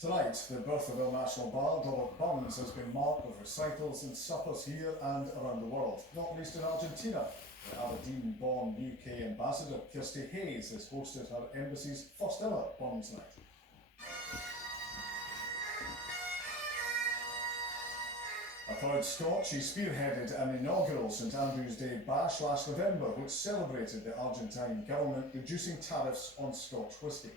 Tonight, the birth of our national bard, Robert Burns, has been marked with recitals and suppers here and around the world, not least in Argentina, where Aberdeen-born UK ambassador Kirsty Hayes has hosted her embassy's first ever Burns night. A proud Scot, she spearheaded an inaugural St Andrew's Day bash last November, which celebrated the Argentine government reducing tariffs on Scotch whisky.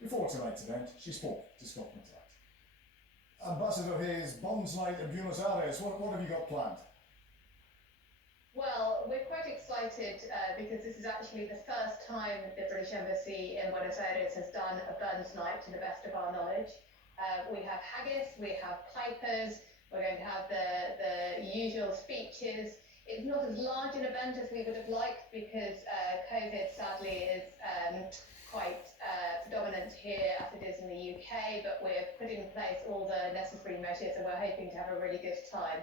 Before tonight's event, she spoke to Scotland Tonight. Ambassador Hayes, Burns night in Buenos Aires, what have you got planned? Well, we're quite excited because this is actually the first time the British Embassy in Buenos Aires has done a Burns night to the best of our knowledge. We have haggis, we have pipers, we're going to have the usual speeches. It's not as large an event as we would have liked because COVID sadly is quite predominant here as it is in the UK, but we're putting in place all the necessary measures and we're hoping to have a really good time.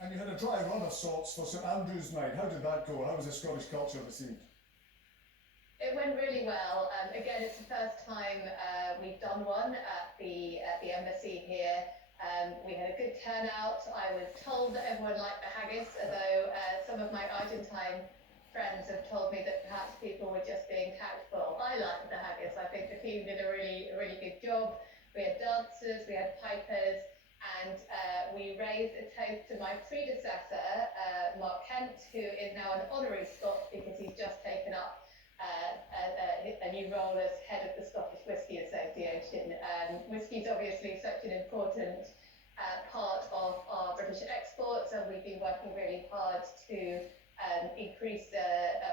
And you had a dry run of sorts for St Andrew's night. How did that go? How was the Scottish culture received? It went really well. Again, it's the first time we've done one at the embassy here. We had a good turnout. I was told that everyone liked the haggis, although some of my Argentine friends have told me that perhaps people were just being tactful. I liked the haggis. I think the team did a really good job. We had dancers, we had pipers, and we raised a toast to my predecessor, Mark Kent, who is now an honorary Scot because he's just taken up a new role as head of the Scottish Whisky Association. Whisky is obviously such an important part of our British exports, and we've been working really hard to increase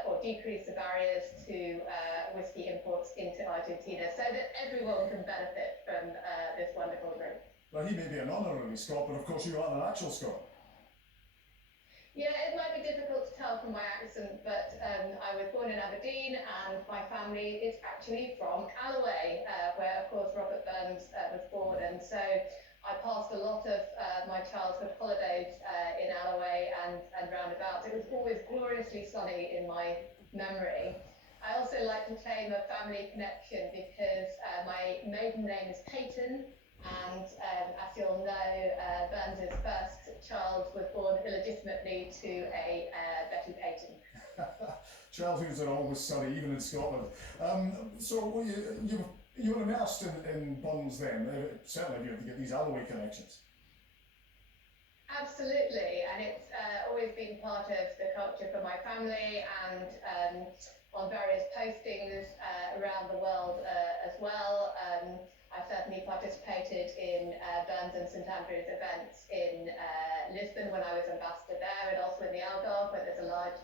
or decrease the barriers to whisky imports into Argentina so that everyone can benefit from this wonderful drink. Well, he may be an honorary Scot, but of course you are an actual Scot. Yeah, it might be difficult to tell from my accent, but I was born in Aberdeen and my family is actually from Alloway, where of course Robert Burns was born, and so I passed a lot of my childhood holidays in Alloway and roundabouts. It was always gloriously sunny in my memory. I also like to claim a family connection because my maiden name is Peyton, and as you'll know, Burns' first child was born illegitimately to a Betty Peyton. Childhoods are always sunny, even in Scotland. So you were immersed in Burns then, certainly you have to get these Alloway connections. Absolutely, and it's always been part of the culture for my family and on various postings around the world as well. I certainly participated in Burns and St Andrews events in Lisbon when I was ambassador there, and also in the Algarve where there's a large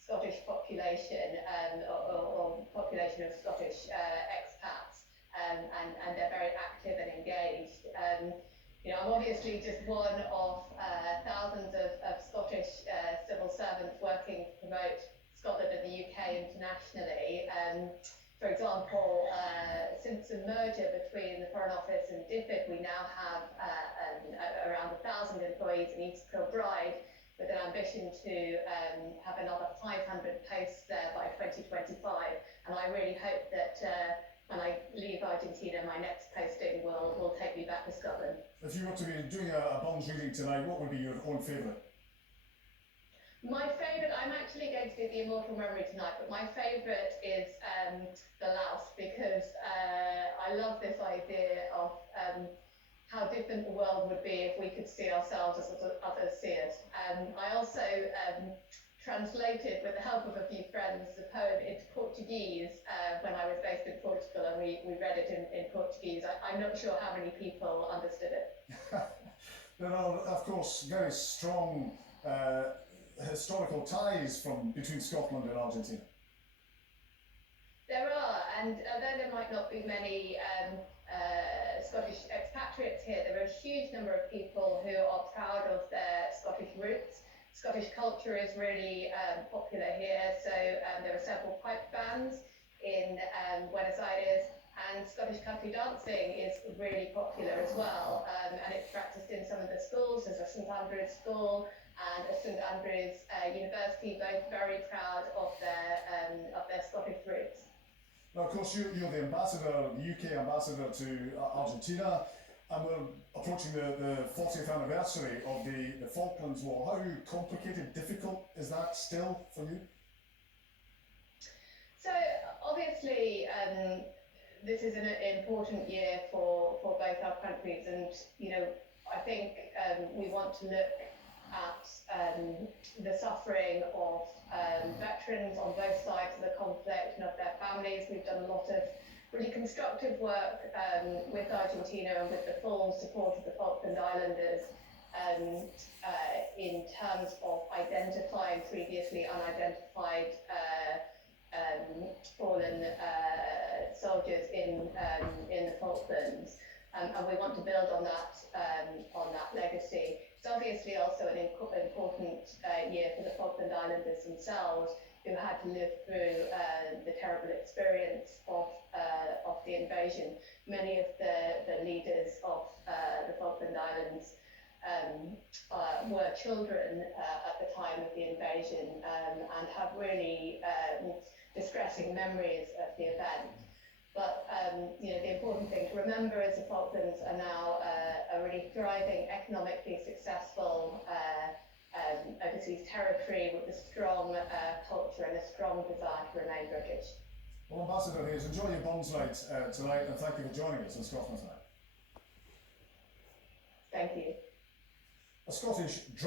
Scottish population or population of Scottish expats, and they're very active and engaged. I'm obviously just one of thousands of Scottish civil servants working to promote Scotland and the UK internationally. For example, since the merger between the Foreign Office and DFID, we now have around 1,000 employees in East Kilbride, with an ambition to have another 500 posts there by 2025. And I really hope that when I leave Argentina, my next posting will take me back to Scotland. If you were to be doing a Burns reading tonight, what would be your own favourite? My favourite, I'm actually going to do the Immortal Memory tonight, but my favourite is the Louse, because I love this idea of how different the world would be if we could see ourselves as others see it. I also translated, with the help of a few friends, the poem into Portuguese when I was based in Portugal, and we read it in Portuguese. I'm not sure how many people understood it. There are, of course, very strong historical ties between Scotland and Argentina. There are, and although there might not be many Scottish expatriates here, there are a huge number of people who are proud of their Scottish roots. Scottish culture is really popular here, so there are several pipe bands in Buenos Aires, and Scottish country dancing is really popular as well, and it's practiced in some of the schools. There's a St Andrews school and a St Andrews University, both very proud of their Scottish roots. Now, of course, you're the ambassador, the UK ambassador to Argentina, and we're approaching the 40th anniversary of the Falklands War. How complicated, difficult is that still for you? So obviously, this is an important year for both our countries, and I think we want to look at the suffering of veterans on both sides of the conflict and of their families. We've done a lot of really constructive work with Argentina and with the full support of the Falkland Islanders in terms of identifying previously unidentified fallen soldiers in the Falklands, and we want to build on that legacy. It's obviously also an important year for the Falkland Islanders themselves, who had to live through the terrible experience of the invasion. Many of the leaders of the Falkland Islands were children at the time of the invasion and have really distressing memories of the event. But the important thing to remember is the Falklands are now a really thriving, economically successful overseas territory with a strong culture and a strong desire to remain British. Well, Ambassador Haggis, enjoy your Bonds night tonight, and thank you for joining us on Scotland Tonight. Thank you. A Scottish